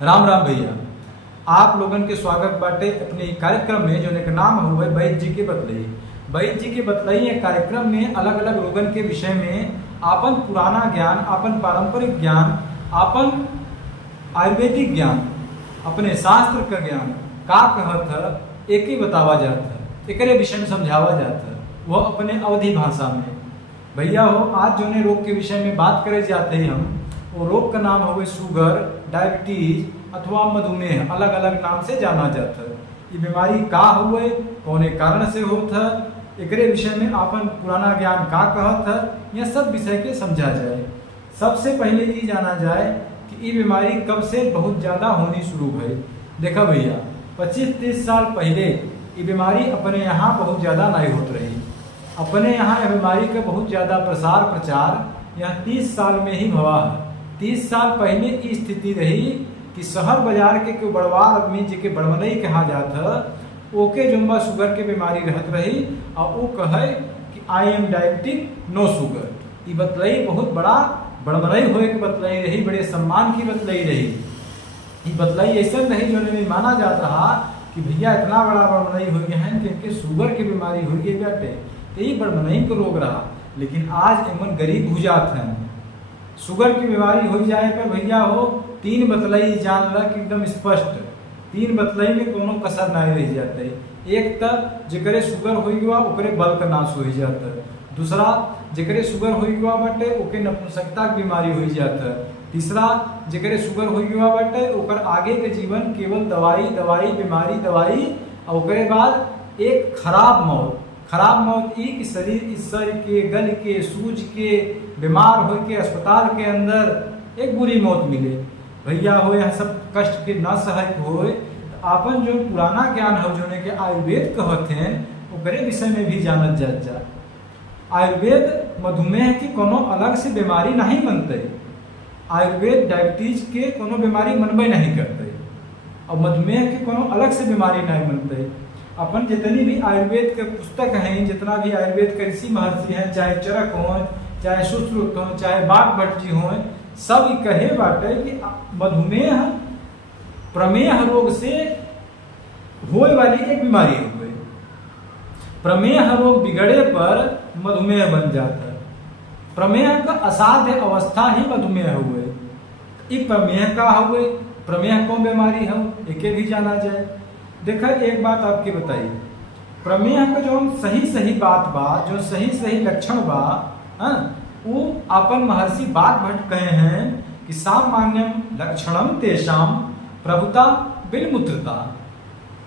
राम राम भैया। आप लोगन के स्वागत बाटे अपने कार्यक्रम में जो एक नाम हुए वैद्य जी के बतलई। वैद्य जी के बतलई एक कार्यक्रम में अलग अलग रोगन के विषय में आपन पुराना ज्ञान, आपन पारंपरिक ज्ञान, आपन आयुर्वेदिक ज्ञान, अपने शास्त्र का ज्ञान का कहत है एक ही बतावा जाता है, एक विषय में समझावा जाता है, वह अपने अवधि भाषा में। भैया हो, आज जो ने रोग के विषय में बात करे जाते हैं हम, वो रोग का नाम हुए शुगर, डायबिटीज अथवा मधुमेह, अलग अलग नाम से जाना जाता है। ये बीमारी का हुए, कौने कारण से होता है, एकरे विषय में आपन पुराना ज्ञान का कहत है, यह सब विषय के समझा जाए। सबसे पहले ये जाना जाए कि ये बीमारी कब से बहुत ज़्यादा होनी शुरू भई। देखा भैया, 25-30 साल पहले ये बीमारी अपने यहाँ बहुत ज़्यादा नहीं होत रही। अपने यहाँ यह बीमारी का बहुत ज़्यादा प्रसार प्रचार यह 30 साल में ही हुआ है। 30 साल पहले की स्थिति रही कि शहर बाजार के कोई बड़वार आदमी जिके बड़वनई कहा जाता, ओके जुम्बा शुगर के बीमारी रहत रही और वो कहे कि I am diabetic no sugar. ये बतलई बहुत बड़ा बड़वनई होए के बतलई रही, बड़े सम्मान की बतलई रही। ये बतलई ऐसा नहीं जो नहीं माना जाता रहा कि भैया इतना बड़ा बड़वनई हो गया है कि इनके शुगर की बीमारी हो गई बाटे, तो ये बड़वनई को रोग रहा। लेकिन आज एमन गरीब भुजात हैं, शुगर की बीमारी हो जाए पर भैया हो 3 बतलई जान ला कि एकदम स्पष्ट 3 बतलई में कोनो कसर नहीं रह जाते। एक तक जेकरे शुगर हो गया ओकरे बल का नाश हो जाता है। दूसरा, जेकरे शुगर हो गया बाटे ओके नपुंसकता की बीमारी हो जाता है। तीसरा, जेकरे शुगर हो गया बाटे ओकर आगे के जीवन केवल दवाई दवाई बीमारी दवाई, और ओकरे बाद एक खराब मौत। खराब मौत ई कि शरीर इस सर के गल के सूज के बीमार हो के अस्पताल के अंदर एक बुरी मौत मिले। भैया हो यह सब कष्ट के न सहक हो, आपन जो पुराना ज्ञान हो जो के आयुर्वेद कहते हैं ओकरे विषय में भी जानत जा। आयुर्वेद मधुमेह की कोनो अलग से बीमारी नहीं मनते। आयुर्वेद डायबिटीज के कोनो बीमारी मनबे नहीं करते और मधुमेह के कोनो अलग से बीमारी नहीं मनते। अपन जितनी भी आयुर्वेद के पुस्तक हैं, जितना भी आयुर्वेद के ऋषि महर्षि हैं, चाहे चरक हो, चाहे सुश्रुत हो, चाहे बाग भट्ट जी हो, सब कहे बाटे कि मधुमेह प्रमेह रोग से होए वाली एक बीमारी हुए। प्रमेह रोग बिगड़े पर मधुमेह बन जाता है। प्रमेह का असाध्य अवस्था ही मधुमेह हुए। ये प्रमेह का हुए, प्रमेह कौन बीमारी हो एके भी जाना जाए। देखा, एक बात आपके बताइए, प्रमेह का जो सही बात बा, जो सही लक्षण बा, वो अपन महर्षि बाग भट्ट कहे हैं कि सामान्यम लक्षणम तेषाम प्रभुता बिलमूत्रता।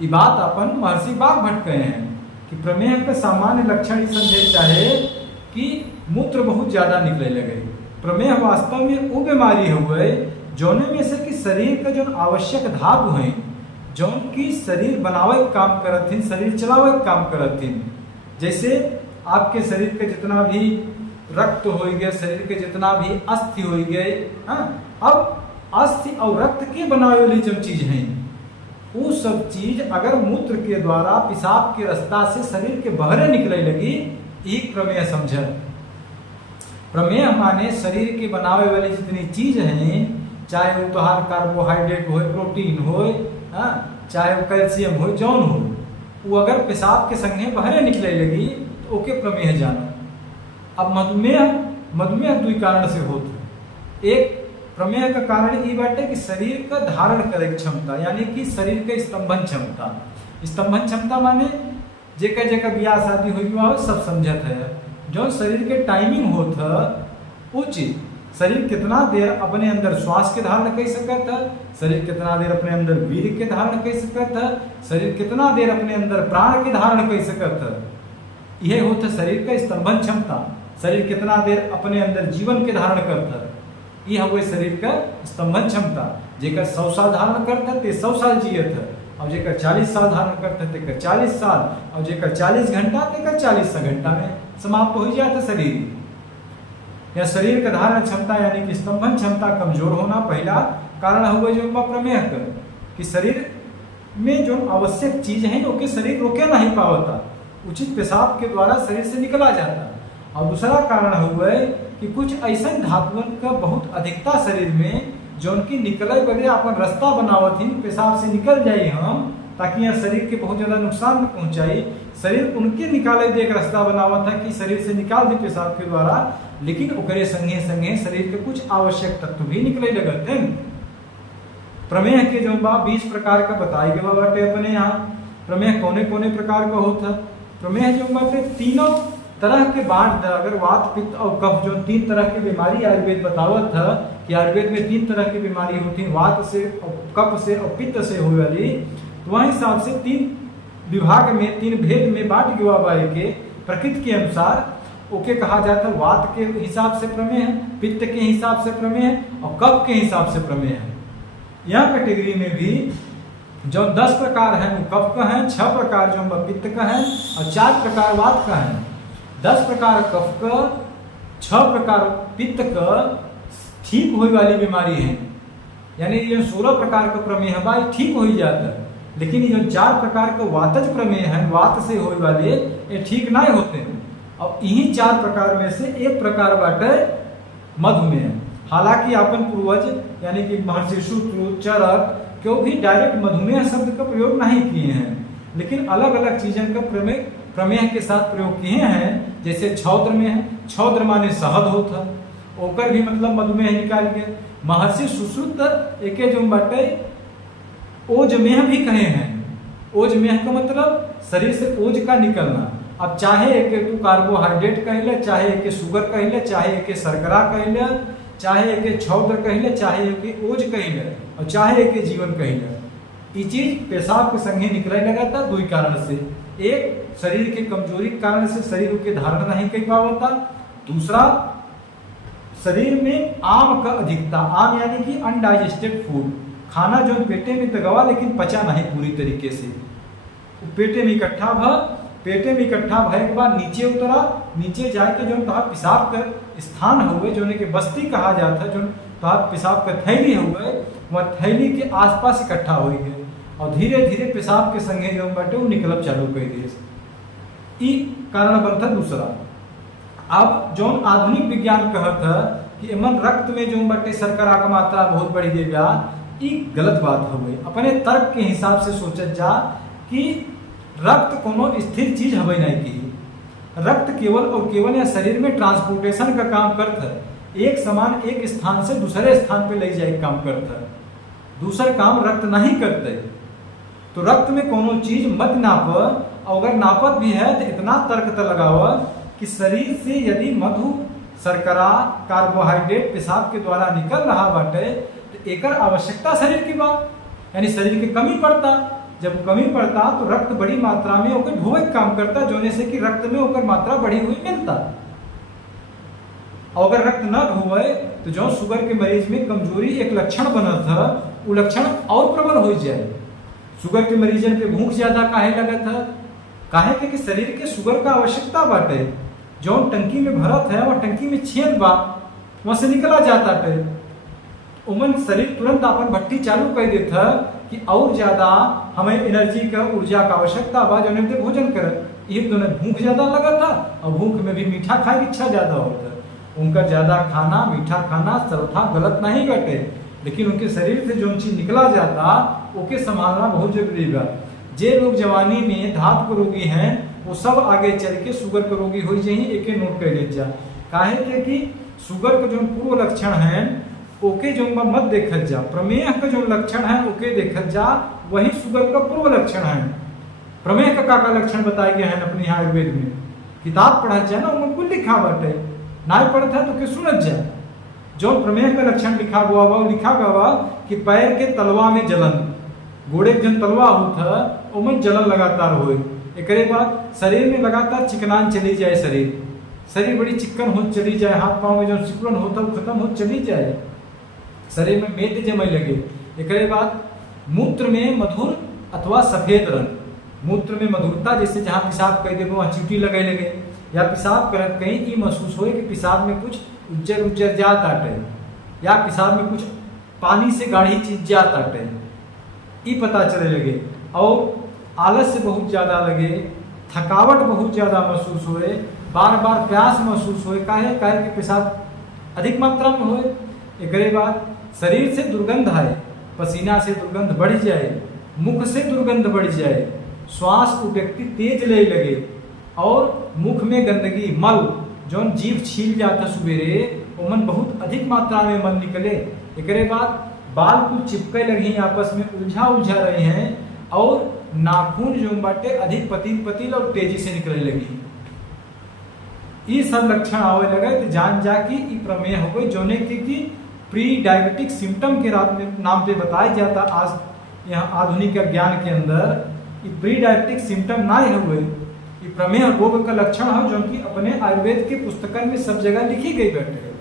ये बात अपन महर्षि बाग भट्ट कहे हैं कि प्रमेह का सामान्य लक्षण ही समझे चाहे कि मूत्र बहुत ज्यादा निकले लगे। प्रमेह वास्तव में वो बीमारी हुए जौने में से कि शरीर का जो आवश्यक धातु है, जौन की शरीर बनावे काम करथिन, शरीर चलावे काम करथिन। जैसे आपके शरीर के जितना भी रक्त हो गए, शरीर के जितना भी अस्थि हो गए, अब अस्थि और रक्त के बनावे वाली जो चीज है वो सब चीज अगर मूत्र के द्वारा पेशाब के रास्ता से शरीर के बहरे निकले लगी, एक प्रमेह समझ। प्रमेह माने शरीर के बनावे वाली जितनी चीज हैं, चाहे वो तोहार कार्बोहाइड्रेट हो, प्रोटीन हो, चाहे वो कैल्शियम हो, जौन हो, वो अगर पेशाब के संगे बहरे निकले लगी तो ओके प्रमेह जाना। अब मधुमेह 2 कारण से होता। एक प्रमेह का कारण ये बाटे कि शरीर का धारण करे क्षमता, यानी कि शरीर के स्तंभन क्षमता। स्तंभन क्षमता माने जेका ब्याह शादी हुई सब समझत है। जो शरीर के टाइमिंग होता वो चीज, शरीर कितना देर अपने अंदर श्वास के धारण कर सकता है, शरीर कितना देर अपने अंदर वीर्य के धारण कर सकता है, शरीर कितना देर अपने अंदर प्राण के धारण कर सकता है। यह होता शरीर का स्तंभन क्षमता। शरीर कितना देर अपने अंदर जीवन के धारण करता है, यह हुए शरीर का स्तंभन क्षमता। जेकर 100 साल धारण करता है ते 100 साल जियत है, और जेकर 40 साल धारण करता है तेकर 40 साल, और जेकर 40 घंटा तेकर 40 घंटा में समाप्त हो जाता शरीर। या शरीर का धारण क्षमता यानी कि स्तंभन क्षमता कमजोर होना पहला कारण हुआ जो प्रमेह का, कि शरीर में जो आवश्यक चीज है ओके शरीर रोके नहीं पावता, उचित पेशाब के द्वारा शरीर से निकला जाता। और दूसरा कारण हुआ है कि कुछ ऐसा धातुओं का बहुत अधिकता शरीर में जो उनकी निकले बदे अपन रास्ता बनावत ही पेशाब से निकल जाई हम, ताकि यहाँ शरीर के बहुत ज़्यादा नुकसान न पहुँचाई। शरीर उनके निकाले दे एक रास्ता बनावत है कि शरीर से निकाल दे पेशाब के द्वारा, लेकिन ओकरे संगे संगे शरीर के कुछ आवश्यक तत्व भी निकले लगते हैं। प्रमेह के जो बा 20 प्रकार का बताए गए बाटे अपने यहाँ। प्रमेह कोने कोने प्रकार का होता। प्रमेह जो बाटे तीनों तरह के बांट, अगर वात पित्त और कफ जो 3 तरह की बीमारी आयुर्वेद बतावत था कि आयुर्वेद में 3 तरह की बीमारी होती है, वात से और कफ से और पित्त से हो वाली। तो वह हिसाब से 3 विभाग में 3 भेद में बांट गया बाई के प्रकृति के अनुसार। ओके कहा जाता है वात के हिसाब से प्रमेह, पित्त के हिसाब से प्रमेह और कफ के हिसाब से प्रमेह। यह कैटेगरी में भी जो 10 प्रकार हैं वो कफ का है, 6 प्रकार जो पित्त का है और 4 प्रकार वात का है। 10 प्रकार कफ का, 6 प्रकार पित्त का ठीक होने वाली बीमारी है, यानी ये 16 प्रकार का प्रमेह है ठीक हो ही जाता है। लेकिन ये जो 4 प्रकार का वातज प्रमेह है, वात से होने वाले, ये ठीक नहीं होते हैं। अब इन्हीं 4 प्रकार में से एक प्रकार बाटे मधुमेह। हालांकि अपन पूर्वज यानी कि महर्षि सूत्र, चरक क्यों भी डायरेक्ट मधुमेह शब्द का प्रयोग नहीं किए हैं, लेकिन अलग अलग चीजों का प्रमेह के साथ प्रयोग किए हैं। जैसे छौद्र में है, छौद्र माने शहद होता, ओकर भी मतलब मधुमेह निकाल के। महर्षि सुश्रुत एक जो बाटे ओजमेह भी कहे हैं। ओजमेह का मतलब शरीर से ओज का निकलना। अब चाहे एक तू कार्बोहाइड्रेट कह ले, चाहे एक शुगर कह ले, चाहे एक शर्करा कह ले, चाहे एक छौद्र कह ले, चाहे एक ओज कह ले और चाहे एक जीवन कह ले। ये चीज पेशाब के संगे निकले लगा था 2 कारण से। एक शरीर के कमजोरी के कारण से शरीर के धारण नहीं कर पाता। दूसरा शरीर में आम का अधिकता, आम यानी कि अनडाइजेस्टेड फूड, खाना जो पेटे में दगवा लेकिन पचा नहीं पूरी तरीके से। पेटे में इकट्ठा भय के बाद नीचे उतरा, नीचे जाके जो तहा पेशाब का स्थान हुए जो कि बस्ती कहा जाता है, जो तहा पेशाब का थैली हुए, वह थैली के आसपास इकट्ठा हो गए और धीरे धीरे पेशाब के संगे जो बटे वो निकलब चालू कर दिए। ई कारण बनता दूसरा। अब जो आधुनिक विज्ञान कहता कि एमन रक्त में जो बटे शर्करा का मात्रा बहुत बढ़ी देगा, ये गलत बात हो गई। अपने तर्क के हिसाब से सोचत जा कि रक्त कोनो स्थिर चीज हवे नहीं की। रक्त केवल और केवल या शरीर में ट्रांसपोर्टेशन का काम करता है। एक सामान एक स्थान से दूसरे स्थान पे ले जाए काम करता है, दूसरा काम रक्त नहीं करते। तो रक्त में कोनो चीज मत नाप, अगर नापत भी है तो इतना तर्क लगाव कि शरीर से यदि मधु, शर्करा, कार्बोहाइड्रेट पेशाब के द्वारा निकल रहा बाटे तो एकर आवश्यकता शरीर की बात, यानी शरीर की कमी पड़ता। जब कमी पड़ता तो रक्त बड़ी मात्रा में ओकर ढोए काम करता, जोने से कि रक्त में ओकर मात्रा बढ़ी हुई मिलता। अगर रक्त न ढोए तो जो शुगर के मरीज में कमजोरी एक लक्षण बना था, वो लक्षण और प्रबल हो जाए। शुगर के मरीजन पे भूख ज्यादा काहे लगा था, काहे कि शरीर के शुगर का आवश्यकता बाटे। जो टंकी में भरत है वह टंकी में छेद बा, वहां से निकला जाता है। उमन शरीर तुरंत अपन भट्टी चालू कर देता कि और ज्यादा हमें एनर्जी का, ऊर्जा का आवश्यकता बा, जो ने भोजन करे। एक दोनों भूख ज्यादा लगा था और भूख में भी मीठा खाए की इच्छा ज्यादा होता। उनका ज्यादा खाना, मीठा खाना सर्वथा गलत नहीं घटे, लेकिन उनके शरीर से जो चीज निकला जाता ओके संभालना बहुत जरूरी बा। जे लोग जवानी में धात के रोगी हैं वो सब आगे चल के शुगर के रोगी हो जाए, एक नोट कर ले जा। काहे के कि शुगर के जो पूर्व लक्षण है ओके जो मत देखत जा, प्रमेह का जो लक्षण है ओके देखत जा, वही शुगर का पूर्व लक्षण है। प्रमेह का लक्षण बताए गए हैं अपने आयुर्वेद में। किताब पढ़ा जाए ना उनको लिखा बाटे, ना पढ़ता तो के सुनत जा। जो प्रमेह का लक्षण लिखा हुआ कि पैर के तलवा में जलन, गोड़े के जन तलवा होता उनमें जलन लगातार होए। एक बाद शरीर में लगातार चिकनान चली जाए, शरीर बड़ी चिकन हो चली जाए, हाथ पाँव में जो सिकुड़न होता वो खत्म हो चली जाए, शरीर में मेद जमे लगे। एक बाद मूत्र में मधुर अथवा सफेद रंग, मूत्र में मधुरता, जैसे जहाँ पेशाब कर देगा वहाँ चीटी लगे लगे, या पेशाब करत कहीं ये महसूस हो कि पेशाब में कुछ उज्जर जात आटे, या पेशाब में कुछ पानी से गाढ़ी चीज जात आटे, ये पता चले लगे। और आलस्य बहुत ज़्यादा लगे, थकावट बहुत ज़्यादा महसूस होए, बार बार प्यास महसूस होए, काहे कि पेशाब अधिक मात्रा में होए। एक बाद शरीर से दुर्गंध आए, पसीना से दुर्गंध बढ़ जाए, मुख से दुर्गंध बढ़ जाए, श्वास को व्यक्ति तेज ले लगे और मुख में गंदगी मल जौन जीव छील जाता सवेरे ओमन बहुत अधिक मात्रा में मल निकले। एक बाद बाल कुछ चिपके लगी आपस में उलझा रहे हैं और नाखून जो बाटे अधिक पतील और तेजी से निकलने लगी। ये सब लक्षण आवे लगे तो जान जा कि प्रमेह हो गई, जोने की प्री डायबिटिक सिम्टम के नाम पे बताया जाता। आज यहाँ आधुनिक ज्ञान के अंदर प्री डायबिटिक सिम्टम ना हुए, ये प्रमेह रोग का लक्षण है जो कि अपने आयुर्वेद के पुस्तकन में सब जगह लिखी गई बैठे।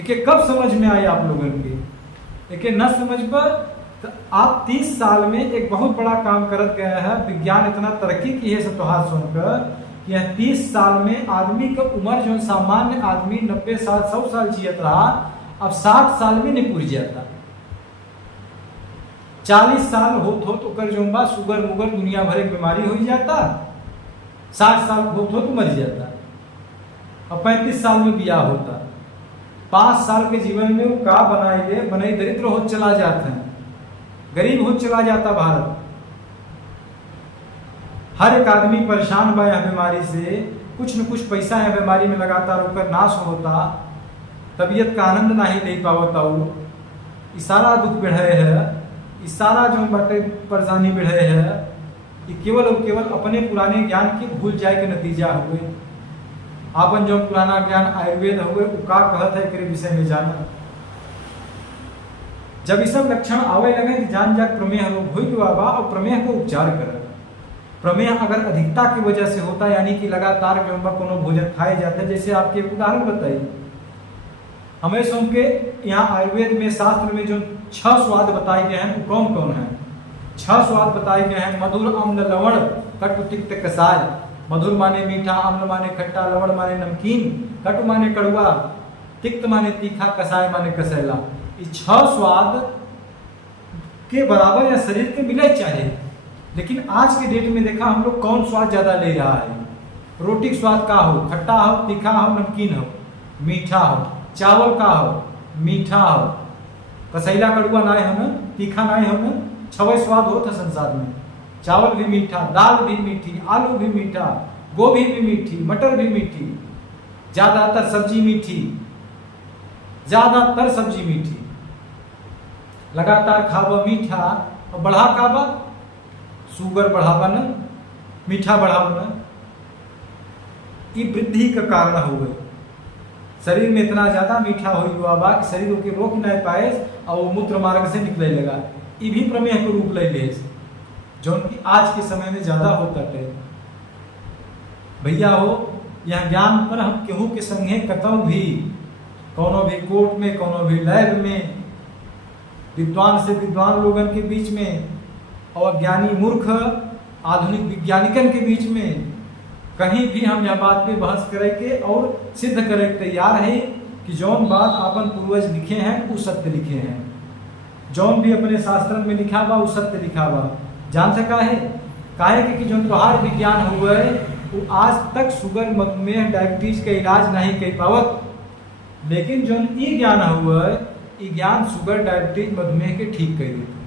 एक कब समझ में आए आप लोगों के, एक न समझ पर तो आप 30 साल में एक बहुत बड़ा काम करत गया है। विज्ञान इतना तरक्की की है सतोहार सुनकर कि 30 साल में आदमी का उम्र जो सामान्य आदमी 90 साल 100 साल जियत रहा, अब 60 साल में नहीं पूरी जाता। 40 साल हो तो कर जो शुगर मुगर दुनिया भर एक बीमारी हो जाता, 60 साल हो तो मर जाता, और 35 साल में बियाह होता। 5 साल के जीवन में वो का बनाई दरिद्र हो चला जाता है, गरीब हो चला जाता भारत। हर एक आदमी परेशान बा यह बीमारी से, कुछ न कुछ पैसा है बीमारी में लगातार होकर नाश होता, तबीयत का आनंद नहीं ले पावता, इशारा दुख बढ़े है, इशारा जो बाटे परेशानी बढ़े है, ये केवल और केवल अपने पुराने ज्ञान के भूल जाए के नतीजा हुए। आपन जो पुराना ज्ञान आयुर्वेद हुए वो का कहत है के विषय में जाना। जब ये सब लक्षण आवे लगे तो जान जा प्रमेह रोग हुई बाबा और प्रमेह को उपचार कर। प्रमेह अगर अधिकता की वजह से होता यानी कि लगातार कोनो भोजन खाए जाते हैं, जैसे आपके उदाहरण बताइए, हमें सुन के यहाँ आयुर्वेद में शास्त्र में जो 6 स्वाद बताए गए हैं वो कौन कौन है? 6 स्वाद बताए गए हैं। मधुर अम्ल लवण कटु तिक्त कसाय। मधुर माने मीठा, अम्ल माने खट्टा, लवण माने नमकीन, कटु माने कड़वा, तिक्त माने तीखा, कसाय माने कसैला। ये 6 स्वाद के बराबर या शरीर के मिले चाहिए, लेकिन आज के डेट में देखा हम लोग कौन स्वाद ज्यादा ले रहा है। रोटी का स्वाद का हो, खट्टा हो, तीखा हो, नमकीन हो, मीठा हो, चावल का हो, मीठा हो, कसैला कड़ुआ ना हो ना, तीखा ना हो ना, 6 स्वाद हो था संसार में। चावल भी मीठा, दाल भी मीठी, आलू भी मीठा, गोभी भी मीठी, मटर भी मीठी, ज्यादातर सब्जी मीठी, ज्यादातर सब्जी मीठी, लगातार खावा मीठा और बढ़ा खावा, शुगर बढ़ावा न, मीठा बढ़ावा न, ये वृद्धि का कारण हो गए। शरीर में इतना ज्यादा मीठा हो युवा कि शरीर के रोक नहीं पाए और वो मूत्र मार्ग से निकले लगा। ये भी प्रमेह को रूप ले ले, जो कि आज के समय में ज्यादा होता है। भैया हो यह ज्ञान पर हम केहू के संगे कतौ भी कोनो भी कोर्ट में, कोनो भी लैब में, विद्वान से विद्वान लोगन के बीच में और ज्ञानी मूर्ख आधुनिक वैज्ञानिकन के बीच में कहीं भी हम यह बात पे बहस करे के और सिद्ध करे के तैयार है कि जौन बात अपन पूर्वज लिखे हैं वो सत्य लिखे हैं, जौन भी अपने शास्त्र में लिखा बा वो सत्य लिखा बा। जान सका है काहे कि जो त्योहार विज्ञान हुआ है वो आज तक शुगर, मधुमेह, डायबिटीज का इलाज नहीं कर पावत, लेकिन जो ई ज्ञान हुआ है ये ज्ञान शुगर, डायबिटीज, मधुमेह के ठीक कर देते।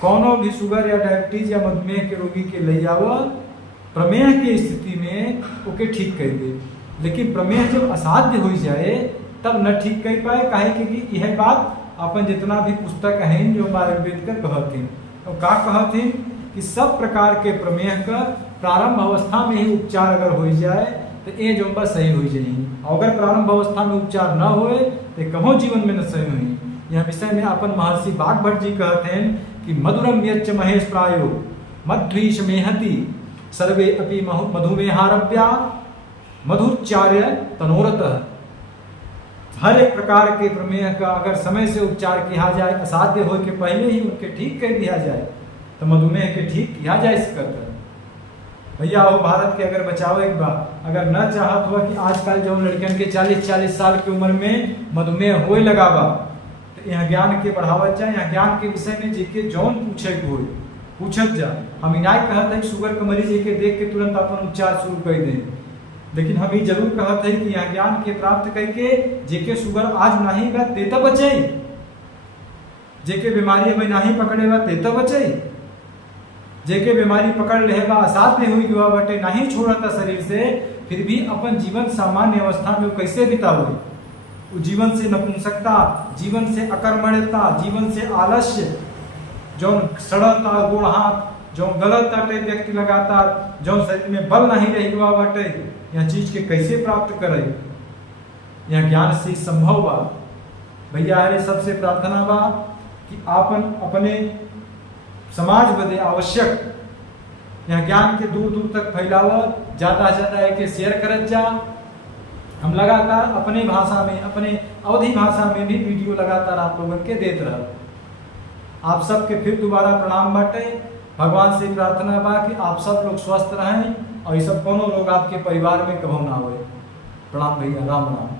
कोनो भी शुगर या डायबिटीज या मधुमेह के रोगी के ले आवा प्रमेह की स्थिति में ओके ठीक कर दे, लेकिन प्रमेह जब असाध्य हो जाए तब न ठीक कर पाए। काहे कि यह बात अपन जितना भी पुस्तक है जो आयुर्वेद का कहथिन तो का कहथिन कि सब प्रकार के प्रमेह का प्रारंभ अवस्था में ही उपचार अगर हो जाए तो ये जो सही हो जाए, अगर प्रारंभ अवस्था में उपचार न होए तो कहो जीवन में न सही हुई। यह विषय में अपन महर्षि बागभट्ट जी कहते हैं कि मधुरम यच्च महेश प्रायो मध्वीष मेहति सर्वे अपि मधुमेहारभ्या मधुच्चार्य तनोरतः। हर एक प्रकार के प्रमेह का अगर समय से उपचार किया जाए, असाध्य हो के पहले ही उनके ठीक कर दिया जाए तो मधुमेह के ठीक किया जा सकता है। भैया हो भारत के अगर बचाओ एक बार, अगर न चाहत हुआ कि आजकल जो लड़कन के 40-40 साल की उम्र में मधुमेह होए लगा बा, तो यहाँ ज्ञान के बढ़ावा चाहे, यहाँ ज्ञान के विषय में जीके जौन पूछे हो पूछत जा। हम इनाय कहते हैं शुगर के मरीज के देख के तुरंत अपन उपचार शुरू कर दें, लेकिन हम ये जरूर कहत है कि यह ज्ञान के प्राप्त करके जेके शुगर आज नहीं बा ते तो बचे, जेके बीमारी अभी नहीं पकड़े बा ते तो बचे, जेके बीमारी पकड़ ले बा आसाद में हुई हुआ बटे नहीं छोड़ता शरीर से, फिर भी अपन जीवन सामान्य अवस्था में कैसे बिताओ? जीवन से नपुंसकता, जीवन से अकर्मण्यता, जीवन से आलस्य, जो सड़ता गोड़ हाथ, जो गलत अटे व्यक्ति लगातार, जो शरीर में बल नहीं रही हुआ बटे, यह चीज के कैसे प्राप्त करे? यह ज्ञान से संभव बा। भैया हरे सबसे प्रार्थना बा कि आपन अपने समाज बदे आवश्यक यह ज्ञान के दूर दूर तक फैलाव, ज्यादा से ज्यादा एक शेयर करत जा। हम लगातार अपने भाषा में, अपने अवधि भाषा में भी वीडियो लगातार आप लोगों के देते रह। आप सबके फिर दोबारा प्रणाम बाटे। भगवान से प्रार्थना बा कि आप सब लोग स्वस्थ रहें और ये सब कोनो रोग आपके परिवार में कभी ना हो। प्रणाम भैया, राम राम।